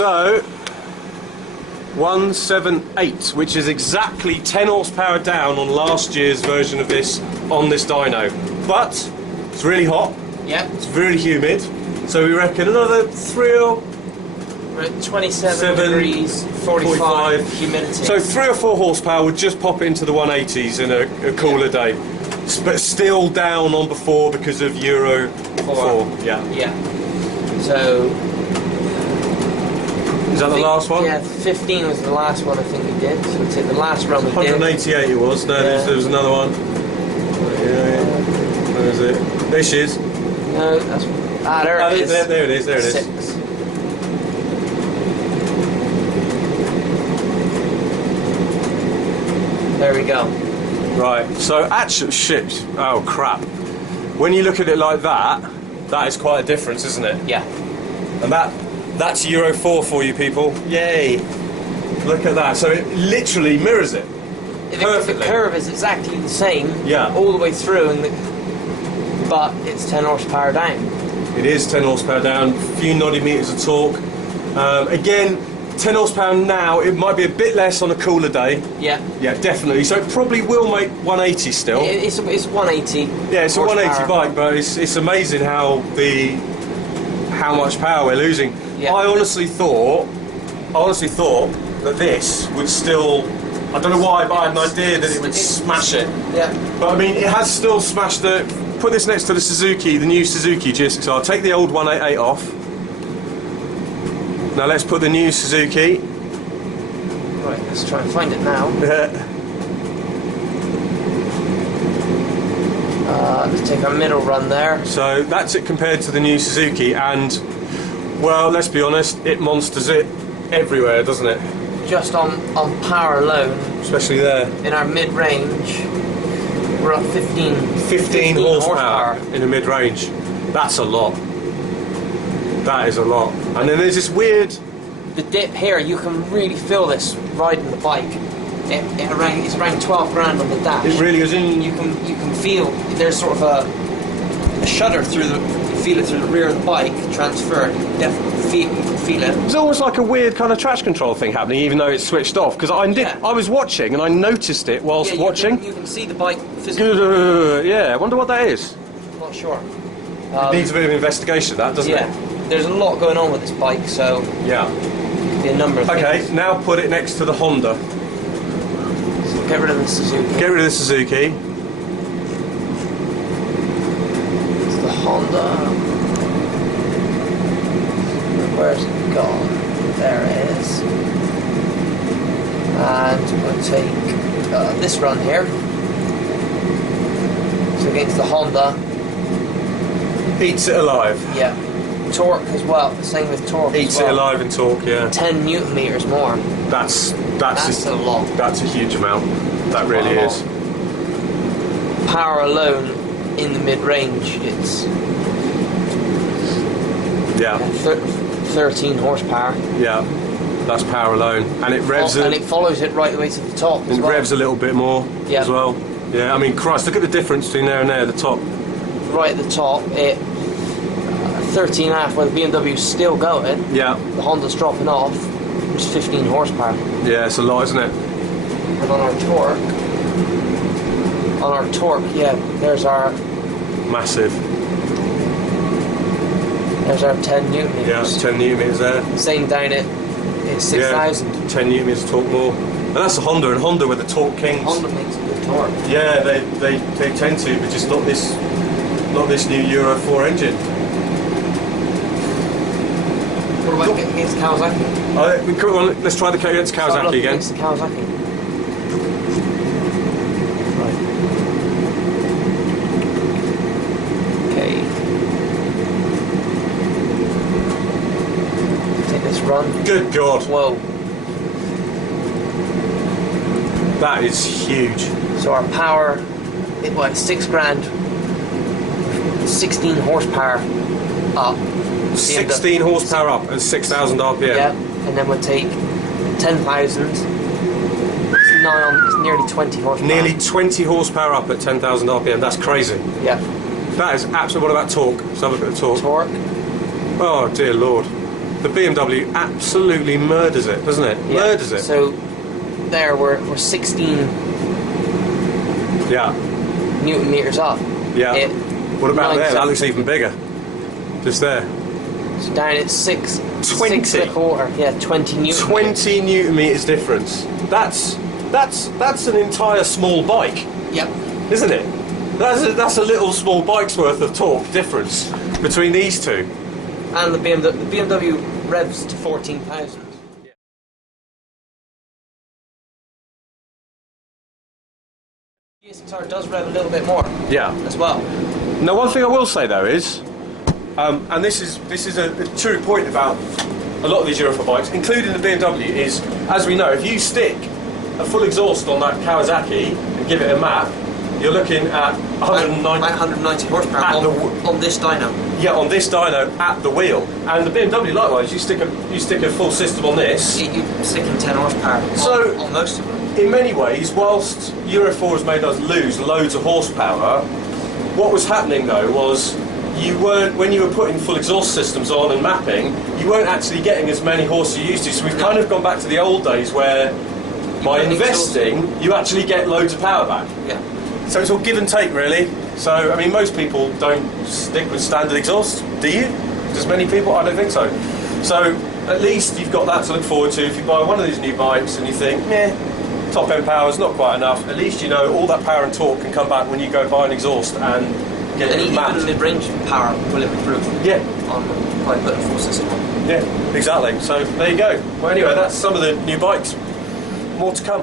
So 178, which is exactly 10 horsepower down on last year's version of this on this dyno. But it's really hot. Yeah. It's really humid. So we reckon another 3 or... We're at 27 degrees, 45 humidity. So 3 or 4 horsepower would just pop it into the 180s in a cooler day. But still down on before because of Euro 4. Yeah. Yeah. So... Is that the last one? Yeah, 15 was the last one I think we did. So we'd say the last run we did. 188 it was. No, there was another one. Where is it? There she is. No, that's... there it is. There it is, there it is. 6. There we go. Right, so actually, shit, oh crap. When you look at it like that, that is quite a difference, isn't it? Yeah. And that's Euro 4 for you people. Yay! Look at that. So it literally mirrors it perfectly. The curve is exactly the same, yeah, all the way through, but it's 10 horsepower down. It is 10 horsepower down, a few noddy meters of torque. Again, 10 horsepower now, it might be a bit less on a cooler day. Yeah. Yeah, definitely. So it probably will make 180 still. It's 180. Yeah, it's horsepower. a 180 bike, but it's amazing how much power we're losing. Yeah. I honestly thought that this would still, I don't know why, but I had an idea that it would smash it. Yeah. But I mean, it has still smashed the, put this next to the Suzuki, the new Suzuki GSX-R. Take the old 188 off. Now let's put the new Suzuki. Right, let's try and find it now. Let's take our middle run there. So that's it compared to the new Suzuki, and well, let's be honest, it monsters it everywhere, doesn't it? Just on power alone, especially there. In our mid-range, we're up 15 horsepower in the mid-range. That's a lot. That is a lot. And then there's this weird... The dip here, you can really feel this riding the bike. It's around 12 grand on the dash. It really is. You can feel there's sort of a shudder through the. You feel it through the rear of the bike transferred. You definitely feel it. It's almost like a weird kind of traction control thing happening, even though it's switched off. Because I was watching and I noticed it whilst watching. You can see the bike physically. Yeah, I wonder what that is. Not sure. It needs a bit of investigation, that, doesn't it? Yeah. There's a lot going on with this bike, so yeah. Could be a number of things. Okay, now put it next to the Honda. So get rid of the Suzuki. Get rid of the Suzuki. It's the Honda. Where's it gone? There it is. And we'll take this run here. So against the Honda. Eats it alive. Yeah. Torque as well. Same with torque. Eats it alive in torque. Yeah. 10 newton meters more. That's a lot. That's a huge amount. That really is. Power alone in the mid-range, it's 13 horsepower. Yeah. That's power alone, and it revs. And it follows it right the way to the top. It revs a little bit more as well. Yeah. I mean, Christ, look at the difference between there and there. The top. Right at the top, it 13.5 where the BMW is still going. Yeah. The Honda's dropping off. It's 15 horsepower. Yeah, it's a lot, isn't it? And on our torque, yeah, there's our massive. There's our 10 newton meters. Yeah, 10 newton meters there. Same down at 6,000. Yeah, 10 newton meters of torque more. And that's the Honda, and Honda were the torque kings. Honda makes good torque. Yeah, they tend to, but just not this new Euro 4 engine. What about getting against Kawasaki? Let's try the against Kawasaki again. Against the Kawasaki. Right. Okay. Take this run. Good God. Whoa. That is huge. So our power, it's 6 grand, 16 horsepower up. 16 horsepower up at 6,000 RPM. Yeah, and then we'll take 10,000. It's nearly 20 horsepower. Nearly 20 horsepower up at 10,000 RPM. That's crazy. Yeah. That is absolutely. What about torque? Let's have a look at the torque. Torque. Oh dear Lord. the BMW absolutely murders it, doesn't it? Yeah. Murders it. So there we're 16 Yeah. Newton meters off. Yeah. What about there? That looks 9.7. even bigger. Just there. So down at 6. 20. 6.25. Yeah, 20 Newton. 20 Newton meters difference. That's an entire small bike, Yep. isn't it? That's a little small bike's worth of torque difference between these two. And the BMW revs to 14,000. The GSXR does rev a little bit more Yeah. as well. Now, one thing I will say though is, and this is a true point about a lot of these Euro 4 bikes, including the BMW, is, as we know, if you stick a full exhaust on that Kawasaki and give it a map, you're looking at 190 horsepower At on this dyno. Yeah, on this dyno at the wheel. And the BMW likewise, you stick a full system on this. You stick in 10 horsepower So- on most of them. In many ways, whilst Euro 4 has made us lose loads of horsepower, what was happening though was when you were putting full exhaust systems on and mapping, you weren't actually getting as many horse you used to. So we've kind of gone back to the old days where by investing, you actually get loads of power back. Yeah. So it's all give and take, really. So, I mean, most people don't stick with standard exhaust, do you? Does many people? I don't think so. So, at least you've got that to look forward to. If you buy one of these new bikes and you think, top end power is not quite enough, at least you know all that power and torque can come back when you go buy an exhaust and get And it even mapped. mid-range power will improve Yeah, by putting a full system on. yeah, exactly. So, there you go. Well, anyway, that's some of the new bikes. More to come.